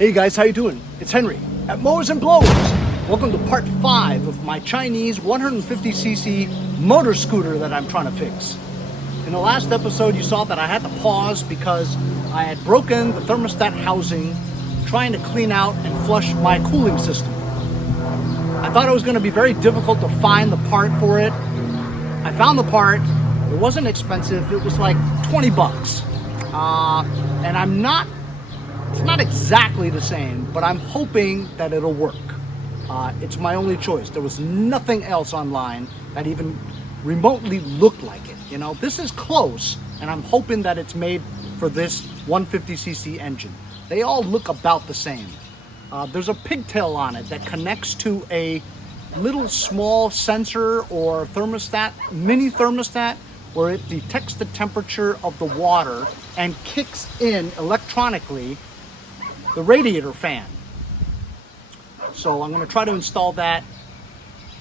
Hey guys, how you doing? It's Henry at Mowers and Blowers. Welcome to part 5 of my Chinese 150cc motor scooter that I'm trying to fix. In the last episode you saw that I had to pause because I had broken the thermostat housing trying to clean out and flush my cooling system. I thought it was going to be very difficult to find the part for it. I found the part. It wasn't expensive. It was like 20 bucks. And it's not exactly the same, but I'm hoping that it'll work. It's my only choice. There was nothing else online that even remotely looked like it. You know, this is close, and I'm hoping that it's made for this 150cc engine. They all look about the same. There's a pigtail on it that connects to a little small sensor or thermostat, mini thermostat, where it detects the temperature of the water and kicks in electronically the radiator fan. So I'm going to try to install that,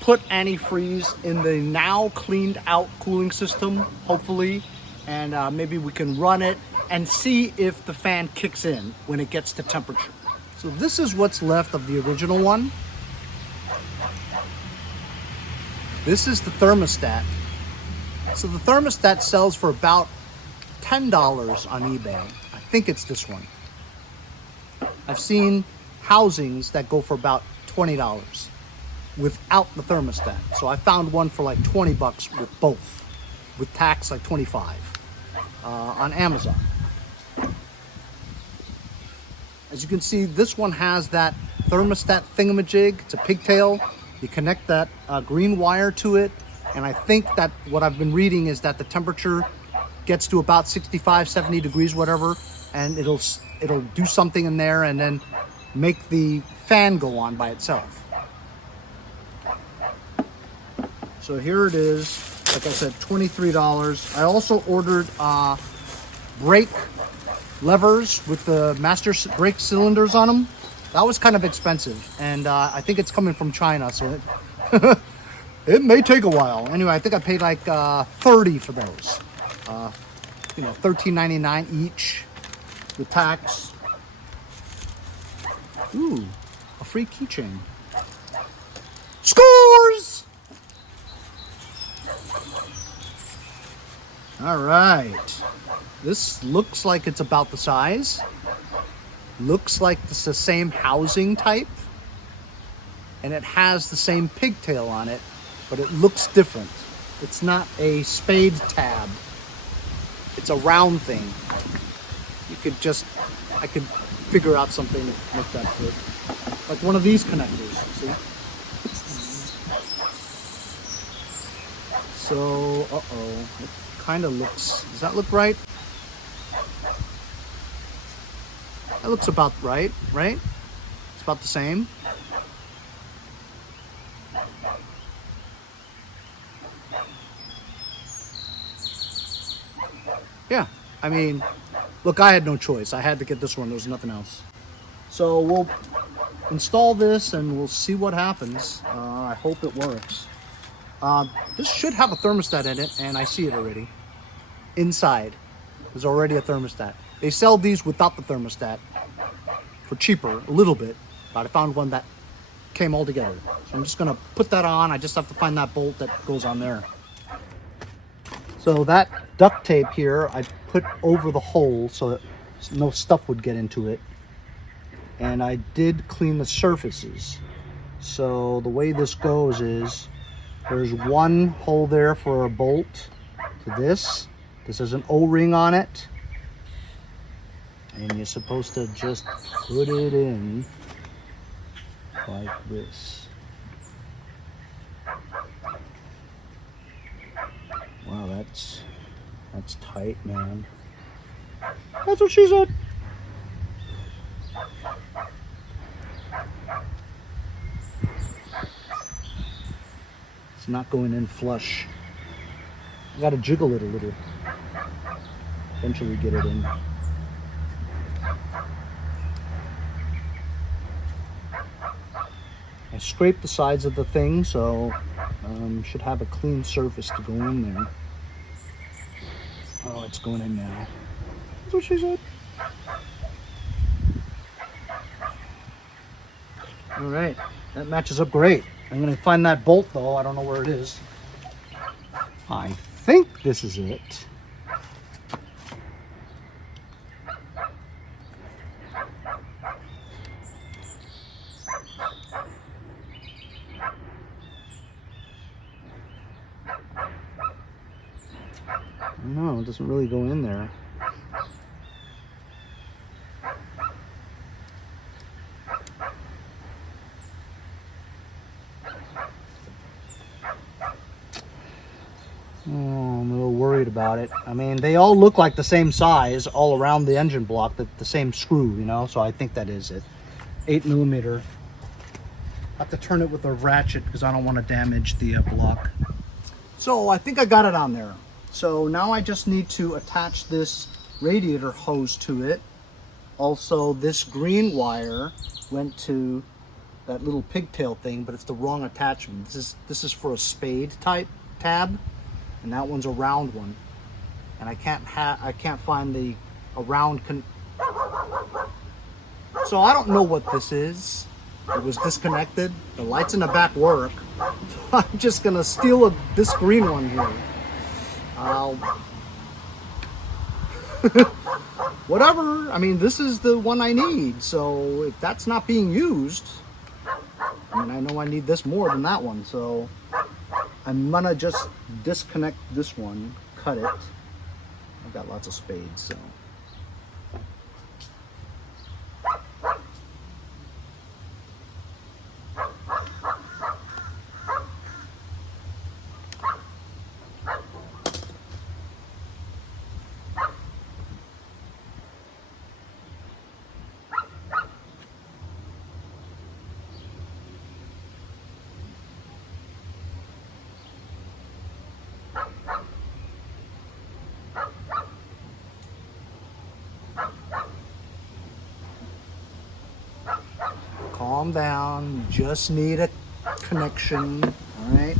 put antifreeze in the now cleaned out cooling system, hopefully, and maybe we can run it and see if the fan kicks in when it gets to temperature. So this is what's left of the original one. This is the thermostat. So the thermostat sells for about $10 on eBay. I think it's this one. I've seen housings that go for about $20 without the thermostat. So I found one for like 20 bucks with both, with tax like 25 on Amazon. As you can see, this one has that thermostat thingamajig. It's a pigtail. You connect that green wire to it, and I think that what I've been reading is that the temperature gets to about 65, 70 degrees, whatever, and it'll do something in there and then make the fan go on by itself. So here it is, like I said, $23. I also ordered brake levers with the master brake cylinders on them. That was kind of expensive, and I think it's coming from China, so it may take a while. Anyway, I think I paid like $30 for those. $13.99 each with tax. Ooh, a free keychain. Scores! All right. This looks like it's about the size. Looks like it's the same housing type. And it has the same pigtail on it, but it looks different. It's not a spade tab. It's a round thing. I could figure out something like that for it. Like one of these connectors, see? So, it kind of looks, does that look right? That looks about right? It's about the same. Yeah, I mean, look, I had no choice. I had to get this one. There was nothing else. So we'll install this and we'll see what happens. I hope it works. This should have a thermostat in it, and I see it already. Inside, there's already a thermostat. They sell these without the thermostat for cheaper, a little bit, but I found one that came all together. So I'm just gonna put that on. I just have to find that bolt that goes on there. So that duct tape here, I put over the hole so that no stuff would get into it. And I did clean the surfaces. So the way this goes is, there's one hole there for a bolt to this. This has an O-ring on it. And you're supposed to just put it in like this. Wow, that's tight, man. That's what she said. It's not going in flush. I gotta jiggle it a little. Eventually get it in. I scraped the sides of the thing, so should have a clean surface to go in there. Oh, it's going in now. That's what she said. All right, that matches up great. I'm gonna find that bolt though. I don't know where it is. I think this is it. No, it doesn't really go in there. Oh, I'm a little worried about it. I mean, they all look like the same size all around the engine block, the same screw, you know, so I think that is it. 8mm. I have to turn it with a ratchet because I don't want to damage the block. So I think I got it on there. So now I just need to attach this radiator hose to it. Also, this green wire went to that little pigtail thing, but it's the wrong attachment. This is for a spade type tab, and that one's a round one. And I can't find a round so I don't know what this is. It was disconnected. The lights in the back work. I'm just gonna steal this green one here. Whatever. I mean, this is the one I need. So if that's not being used, I mean, I know I need this more than that one. So I'm gonna just disconnect this one, cut it. I've got lots of spades, so. Calm down, you just need a connection, all right?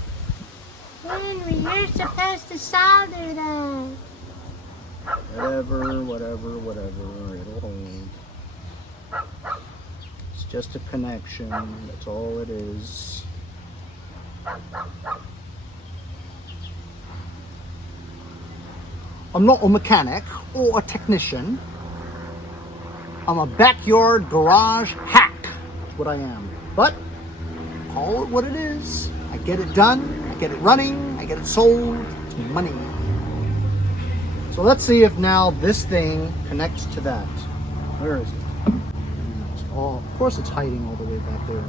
Henry, you're supposed to solder that. Whatever, it'll hold. It's just a connection, that's all it is. I'm not a mechanic or a technician. I'm a backyard garage hack. What I am, but call it what it is. I get it done, I get it running, I get it sold. It's money. So let's see if now this thing connects to that. Where is it? Oh, of course it's hiding all the way back there.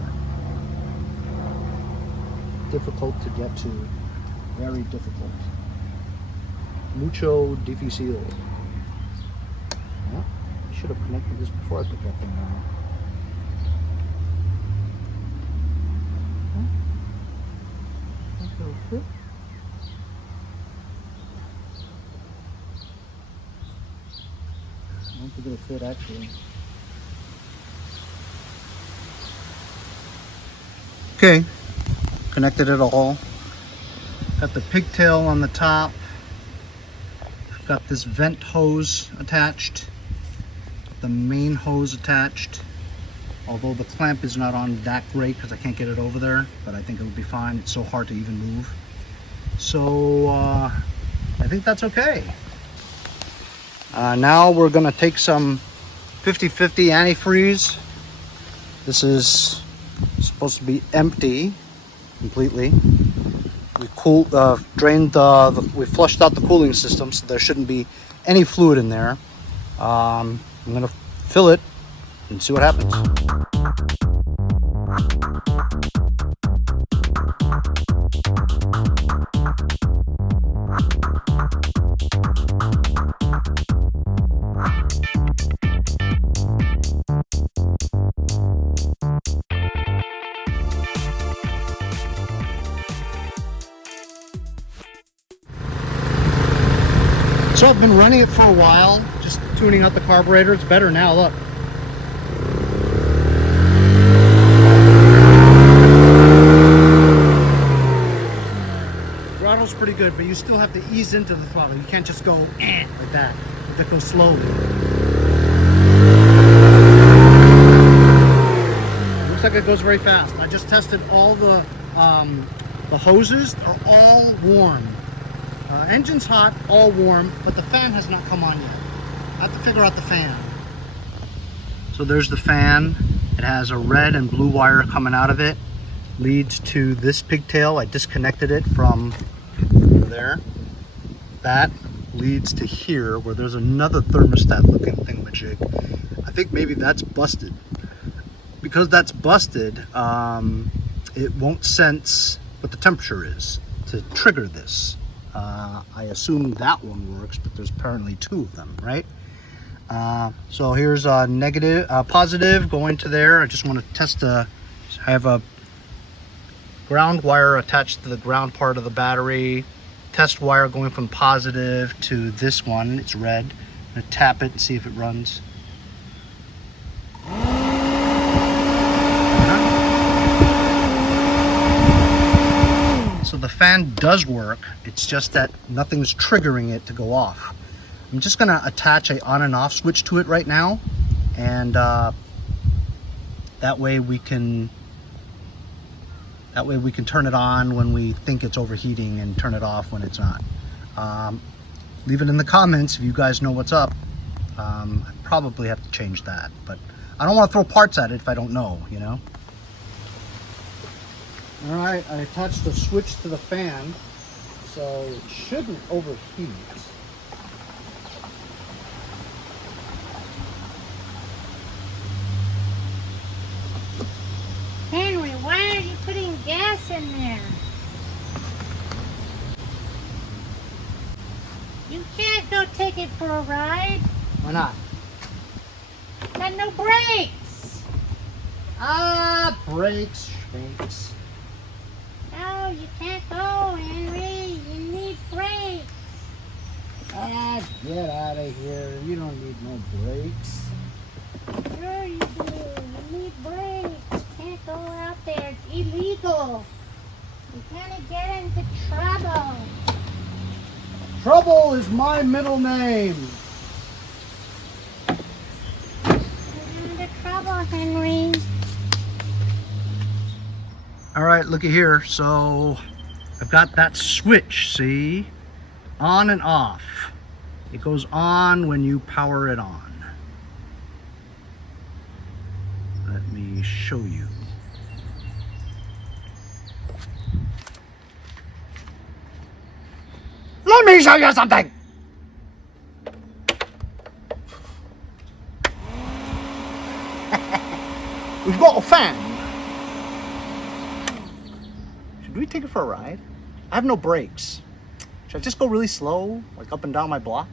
Difficult to get to. Very difficult. Mucho difícil. Yeah, I should have connected this before I put that thing on. Fit. I don't think it'll fit actually. Okay, connected it all. Got the pigtail on the top. Got this vent hose attached. Got the main hose attached. Although the clamp is not on that great because I can't get it over there, but I think it'll be fine. It's so hard to even move. So I think that's okay. Now we're gonna take some 50/50 antifreeze. This is supposed to be empty completely. We we flushed out the cooling system, so there shouldn't be any fluid in there. I'm gonna fill it and see what happens. So I've been running it for a while, just tuning out the carburetor. It's better now, look. Throttle's pretty good, but you still have to ease into the throttle. You can't just go like that. You have to go slowly. Looks like it goes very fast. I just tested all the hoses are all warm. Engine's hot, all warm, but the fan has not come on yet. I have to figure out the fan. So there's the fan. It has a red and blue wire coming out of it. Leads to this pigtail. I disconnected it from there. That leads to here where there's another thermostat looking thingamajig. I think maybe that's busted. Because that's busted, it won't sense what the temperature is to trigger this. I assume that one works, but there's apparently two of them, right? So here's a negative, positive going to there. I just want to test I have a ground wire attached to the ground part of the battery. Test wire going from positive to this one. It's red. I'm gonna tap it and see if it runs. So the fan does work. It's just that nothing's triggering it to go off. I'm just gonna attach a on and off switch to it right now, and that way we can turn it on when we think it's overheating and turn it off when it's not. Leave it in the comments if you guys know what's up. I probably have to change that, but I don't want to throw parts at it if I don't know, you know. All right, I attached the switch to the fan, so it shouldn't overheat. Henry, why are you putting gas in there? You can't go take it for a ride. Why not? Got no brakes. Brakes, shakes. No, you can't go, Henry. You need brakes. Get out of here. You don't need no brakes. Sure you do. You need brakes. You can't go out there. It's illegal. You're gonna get into trouble. Trouble is my middle name. You're into trouble, Henry. All right, looky here. So I've got that switch, see? On and off. It goes on when you power it on. Let me show you. Let me show you something! We've got a fan. Should we take it for a ride? I have no brakes. Should I just go really slow, like up and down my block?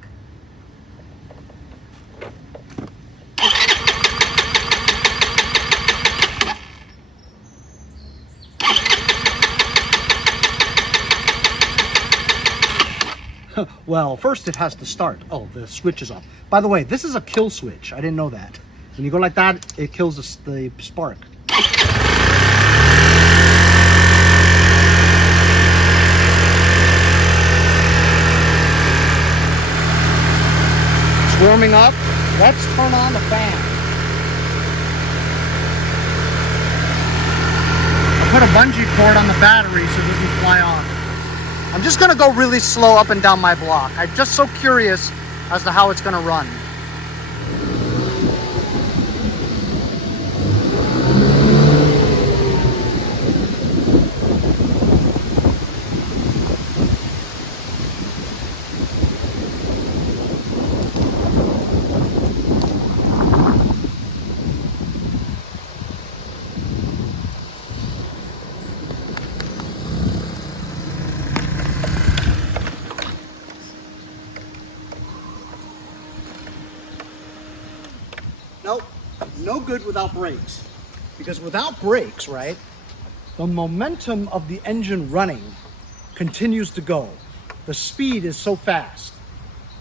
Well, first it has to start. Oh, the switch is off. By the way, this is a kill switch. I didn't know that. When you go like that, it kills the spark. It's warming up. Let's turn on the fan. I put a bungee cord on the battery so it doesn't fly off. I'm just gonna go really slow up and down my block. I'm just so curious as to how it's gonna run. Nope, no good without brakes. Because without brakes, right, the momentum of the engine running continues to go. The speed is so fast.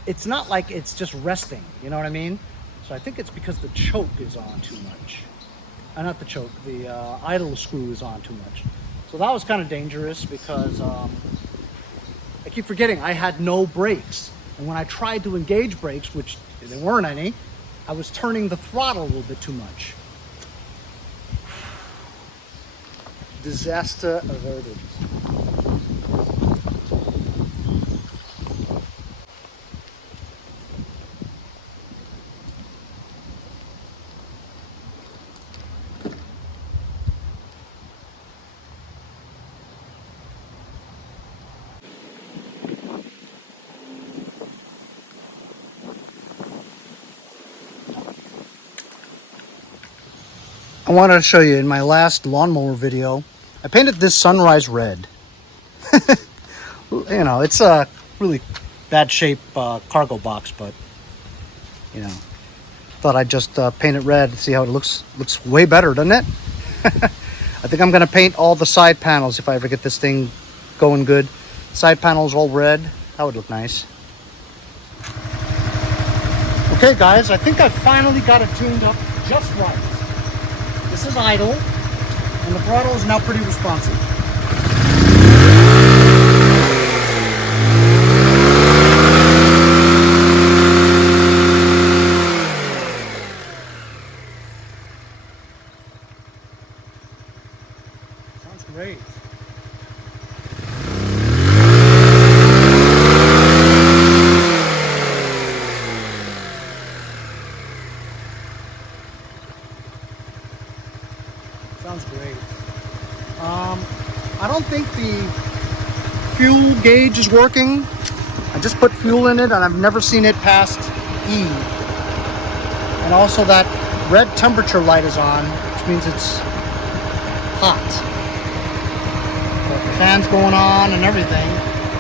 It's not like it's just resting, you know what I mean? So I think it's because the choke is on too much. Not the choke, the idle screw is on too much. So that was kind of dangerous because I keep forgetting I had no brakes. And when I tried to engage brakes, which there weren't any, I was turning the throttle a little bit too much. Disaster averted. I wanted to show you in my last lawnmower video, I painted this sunrise red. You know, it's a really bad shape cargo box, but you know, thought I'd just paint it red and see how it looks. Looks way better, doesn't it? I think I'm gonna paint all the side panels if I ever get this thing going good. Side panels all red. That would look nice. Okay guys, I think I finally got it tuned up just right. This is idle, and the throttle is now pretty responsive. Sounds great. Sounds great. I don't think the fuel gauge is working. I just put fuel in it and I've never seen it past E. And also that red temperature light is on, which means it's hot. But the fan's going on and everything.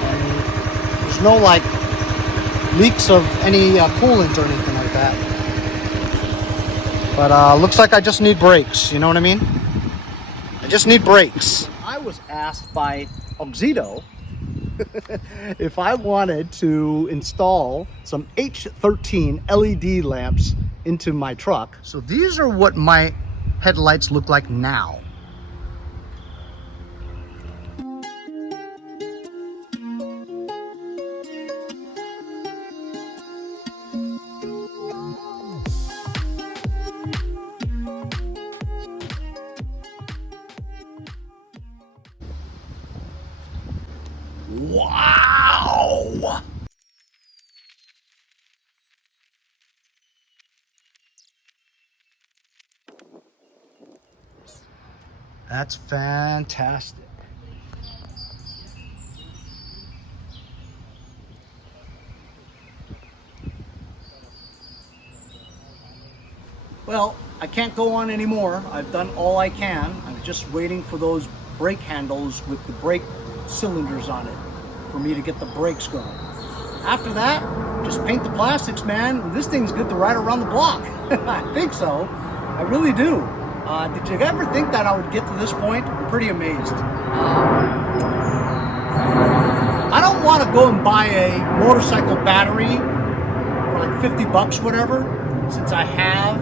And there's no like leaks of any coolant or anything like that. But looks like I just need brakes, you know what I mean? I just need brakes. I was asked by Oxido if I wanted to install some H13 LED lamps into my truck. So these are what my headlights look like now. Wow! That's fantastic. Well, I can't go on anymore. I've done all I can. I'm just waiting for those brake handles with the brake cylinders on it for me to get the brakes going. After that, just paint the plastics, man. This thing's good to ride around the block. I think so. I really do. Did you ever think that I would get to this point? I'm pretty amazed. I don't want to go and buy a motorcycle battery for like 50 bucks, whatever, since I have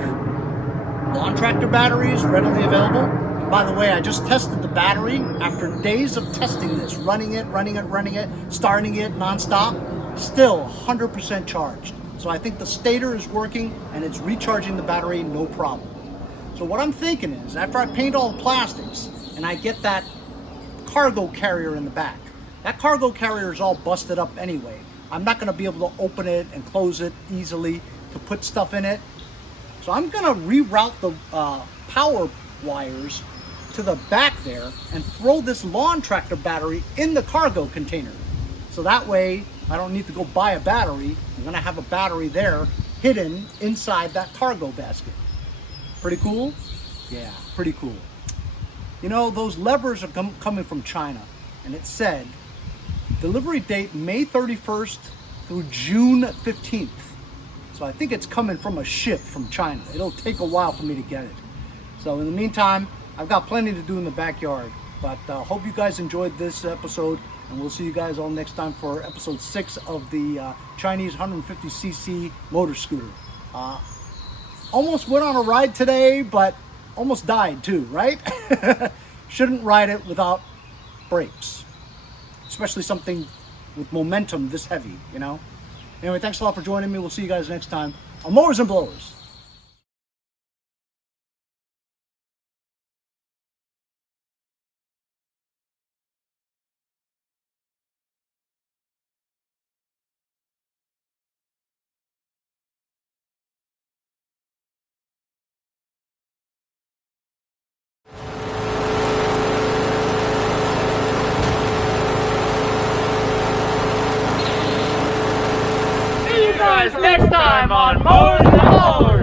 lawn tractor batteries readily available. And by the way, I just tested the battery after days of testing this, running it, starting it nonstop, still 100% charged. So I think the stator is working and it's recharging the battery no problem. So what I'm thinking is, after I paint all the plastics and I get that cargo carrier in the back, that cargo carrier is all busted up anyway. I'm not gonna be able to open it and close it easily to put stuff in it. So I'm gonna reroute the power wires to the back there and throw this lawn tractor battery in the cargo container. So that way I don't need to go buy a battery. I'm gonna have a battery there hidden inside that cargo basket. Pretty cool? Yeah, pretty cool. You know, those levers are coming from China, and it said delivery date May 31st through June 15th. So I think it's coming from a ship from China. It'll take a while for me to get it. So in the meantime, I've got plenty to do in the backyard, but hope you guys enjoyed this episode, and we'll see you guys all next time for episode 6 of the Chinese 150cc motor scooter. Almost went on a ride today, but almost died too, right? Shouldn't ride it without brakes, especially something with momentum this heavy, you know? Anyway, thanks a lot for joining me. We'll see you guys next time on Mowers and Blowers. guys next time on Mowers and Blowers.